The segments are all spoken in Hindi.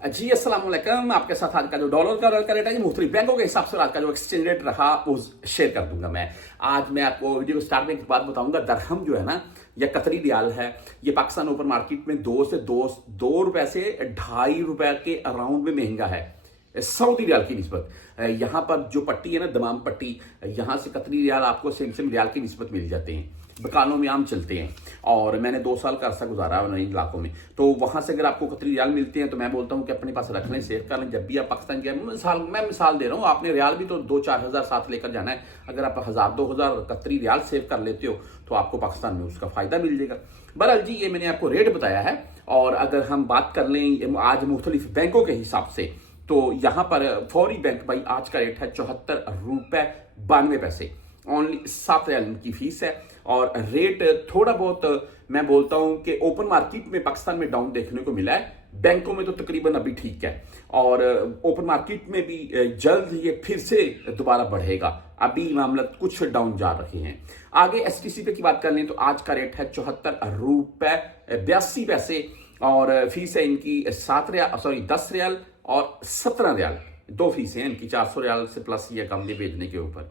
जी अस्सलाम वालेकुम। आपके साथ आज का जो डॉलर का रेट है, मुख्तलिफ बैंकों के हिसाब से आज का जो एक्सचेंज रेट रहा वो शेयर कर दूंगा मैं। आज मैं आपको वीडियो को स्टार्ट में एक बात बताऊंगा। दरहम जो है ना, या कतरी रियाल है, ये पाकिस्तान ओपन मार्केट में दो रुपए से 2.5 रुपए के अराउंड में महंगा है सऊदी रियाल की निस्बत। यहाँ पर जो पट्टी है ना, दमाम पट्टी, यहाँ से कतरी रियाल आपको सेम रियाल की निस्बत मिल जाते हैं। दुकानों में आम चलते हैं और मैंने 2 साल का अरसा गुजारा है इन इलाकों में, तो वहां से अगर आपको कतरी रियाल मिलते हैं तो मैं बोलता हूं कि अपने पास रख लें, सेव कर लें। जब भी आप पाकिस्तान गए, मैं मिसाल दे रहा हूं, आपने रियाल भी तो 2-4 हज़ार साथ लेकर जाना है। अगर आप 1000-2000 कतरी रियाल सेव कर लेते हो तो आपको पाकिस्तान में उसका फायदा मिल जाएगा। बहरहाल जी, ये मैंने आपको रेट बताया है। और अगर हम बात कर लें आज मुख्तलिफ बैंकों के हिसाब से, तो यहां पर फौरी बैंक भाई आज का रेट है 74 रुपए 92 पैसे। ओनली 7 रियाल की फीस है। और रेट थोड़ा बहुत मैं बोलता हूं कि ओपन मार्केट में पाकिस्तान में डाउन देखने को मिला है, बैंकों में तो तकरीबन अभी ठीक है। और ओपन मार्केट में भी जल्द ये फिर से दोबारा बढ़ेगा। अभी मामला कुछ डाउन जा रहे हैं। आगे एसटीसी पे की बात कर लें तो आज का रेट है 74 रुपए 82 पैसे। और फीस है इनकी 10 रियाल और 17 रियाल, 2 फीस हैं इनकी, 400 रियाल से प्लस या कम भी भेजने के ऊपर।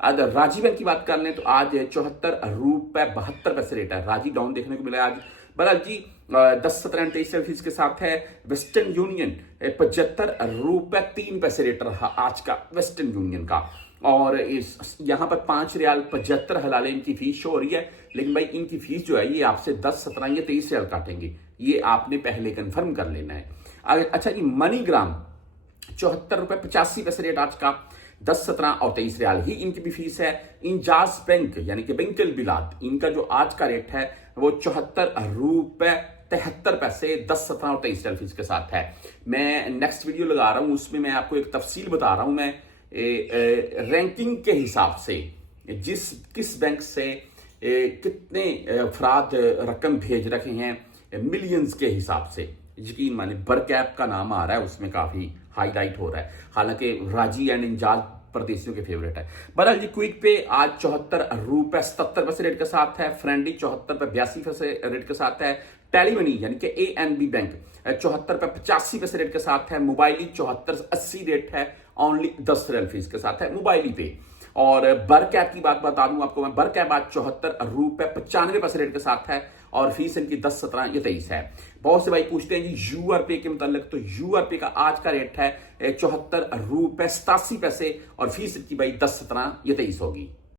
अगर राजी बैंक की बात कर लें तो आज 74 रुपए 72 पैसे रेट है। राजी डाउन देखने को मिला है आज। बहरहाल जी 10-17-23 फीस के साथ है। वेस्टर्न यूनियन 75 रुपए 3 पैसे रेट रहा आज का वेस्टर्न यूनियन का। और इस यहाँ पर 5 रियाल 75 हलाले इनकी फीस शो हो रही है। लेकिन भाई इनकी फीस जो है ये आपसे 10-17 या 23 रियाल काटेंगे, ये आपने पहले कंफर्म कर लेना है। अच्छा जी, मनीग्राम 74 रुपए 85 पैसे रेट आज का। 10-17 और 23 रियाल ही इनकी भी फीस है। इंजाज बैंक यानी कि बैंकल बिलाद, इनका जो आज का रेट है वो 74 रुपए 73 पैसे 10-17 और 23 रियाल फीस के साथ है। मैं नेक्स्ट वीडियो लगा रहा हूं, उसमें मैं आपको एक तफसील बता रहा हूं। मैं रैंकिंग के हिसाब से किस बैंक से कितने अफराद रकम भेज रखे हैं मिलियंस के हिसाब से। यकीन माने बरकैप का नाम आ रहा है, उसमें काफी हाईलाइट हो रहा है। हालांकि राजी एंड इंजाज परदेशियों के फेवरेट है। बहरहाल जी, क्विक पे आज 74 रुपए 77 पैसे रेट के साथ है। फ्रेंडी 74 रुपए 82 पैसे रेट के साथ है। टेलीमनी यानी कि ANB बैंक 74 रुपए 85 पैसे रेट के साथ है। मोबाइली 74-80 रेट है, ओनली 10 रियाल फीस के साथ है मोबाइली पे। और बरकैप की बात बता दूं आपको मैं, बरकैप आज 74 रुपए 95 पैसे रेट के साथ है और फीस इनकी 10-17 या 23 है। बहुत से भाई पूछते हैं जी URP के मुतालिक, तो URP का आज का रेट है 74 रुपए 87 पैसे और फीस इनकी भाई 10-17 या 23 होगी।